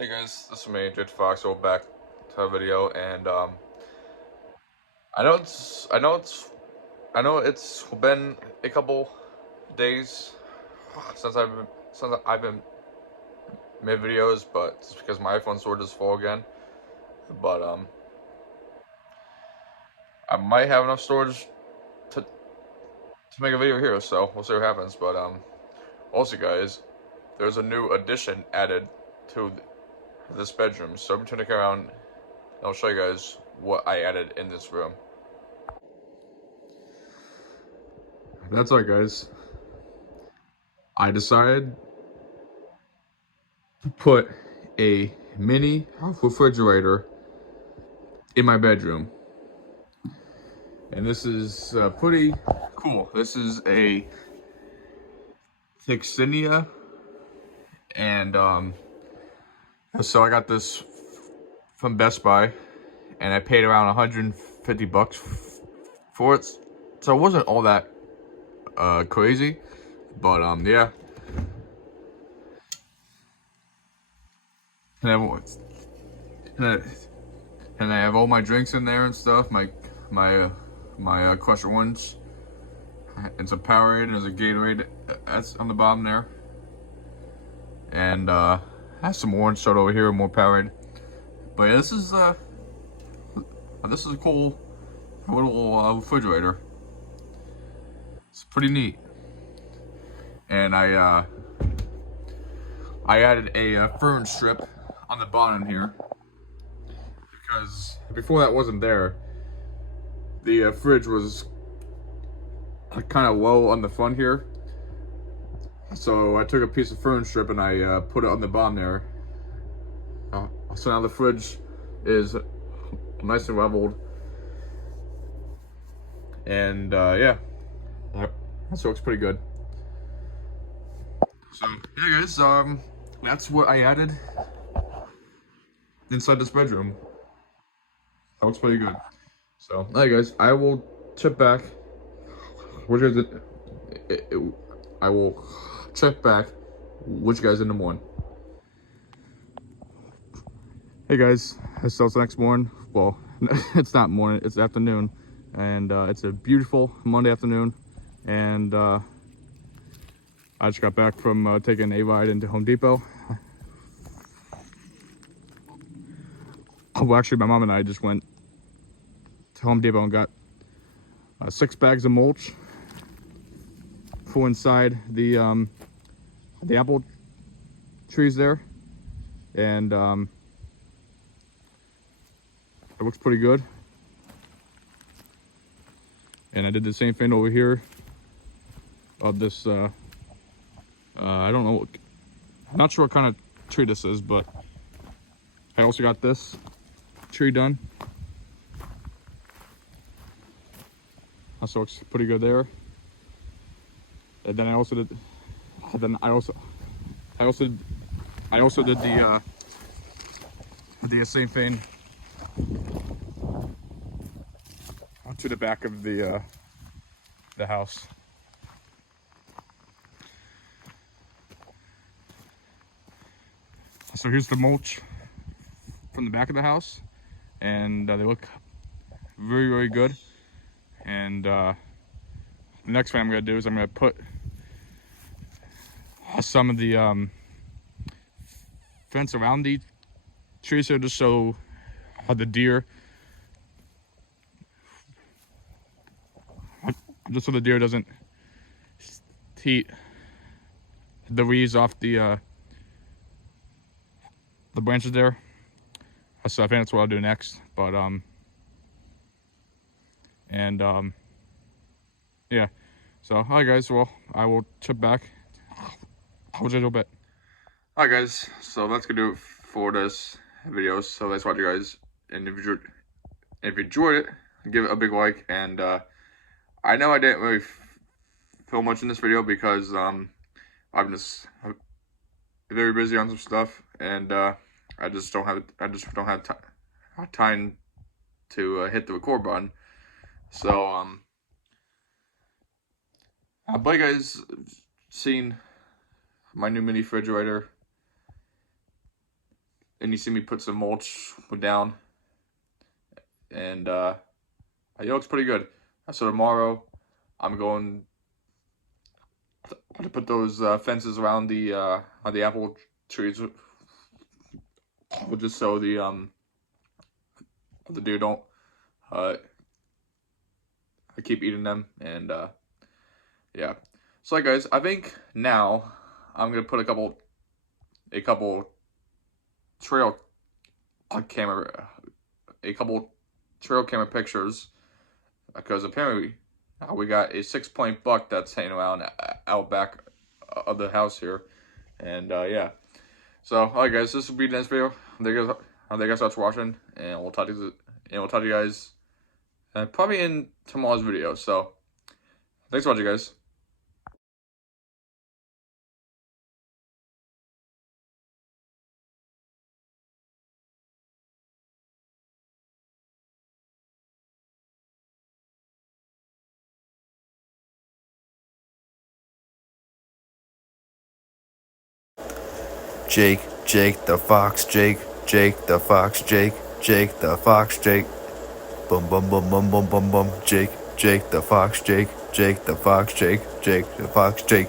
Hey guys, this is me, Jake Fox. We're back to a video, and I know it's been a couple days since I've been made videos, but it's because my iPhone storage is full again. But I might have enough storage to make a video here, so we'll see what happens. But also guys, there's a new addition added to this bedroom, so I'm turning around and I'll show you guys what I added in this room. That's all, guys. I decided to put a mini refrigerator in my bedroom, and this is pretty cool. This is a Tixinia, and so I got this from Best Buy, and I paid around 150 bucks for it. So it wasn't all that crazy, but yeah. And I have all my drinks in there and stuff. My Crush Orange and some Powerade. There's a Gatorade that's on the bottom there, and has some orange soda over here, more Powerade. But yeah, this is a cool little refrigerator. It's pretty neat, and I added a fern strip on the bottom here because before that wasn't there. The fridge was kind of low on the front here, so I took a piece of fern strip and I put it on the bottom there. So now the fridge is nice and leveled, and yeah, that looks pretty good. So yeah, guys, that's what I added inside this bedroom. That looks pretty good. So, alright guys, I will check back. Which is it? I will check back with you guys in the morning. Hey guys, so it's the next morning. Well, it's not morning, it's afternoon. And it's a beautiful Monday afternoon. And I just got back from taking a ride into Home Depot. Well, actually, my mom and I just went to Home Depot and got 6 bags of mulch for inside the apple trees there, and it looks pretty good. And I did the same thing over here of this I don't know, I'm not sure what kind of tree this is, but I also got this tree done. So looks pretty good there. And then I also did the same thing to the back of the house. So here's the mulch from the back of the house, and they look very, very good. And the next thing I'm gonna do is I'm gonna put some of the fence around the trees here, just so the deer, doesn't eat the leaves off the branches there. So I think that's what I'll do next. But yeah. So alright guys, well, I will check back. I'll just a little bit. Alright guys, so that's gonna do it for this video. So let's watch you guys, and if you enjoyed it, give it a big like. And I know I didn't really film much in this video because I'm just very busy on some stuff, and I just don't have time to hit the record button. So but you guys seen my new mini refrigerator. and you see me put some mulch down, and it looks pretty good. So tomorrow, I'm going to put those fences around the apple trees, just so the deer don't keep eating them, and yeah. So like guys, I think now I'm gonna put a couple trail camera pictures, because apparently we got a 6-point buck that's hanging around out back of the house here, and yeah. So alright guys, this will be the next video. Thank you guys so much for watching, and we'll talk to you guys probably in tomorrow's video. So thanks for watching, guys. Jake the Fox, Jake the Fox, Jake the Fox, Jake. Bum bum bum bum bum bum bum. Jake the Fox, Jake the Fox, Jake the Fox, Jake.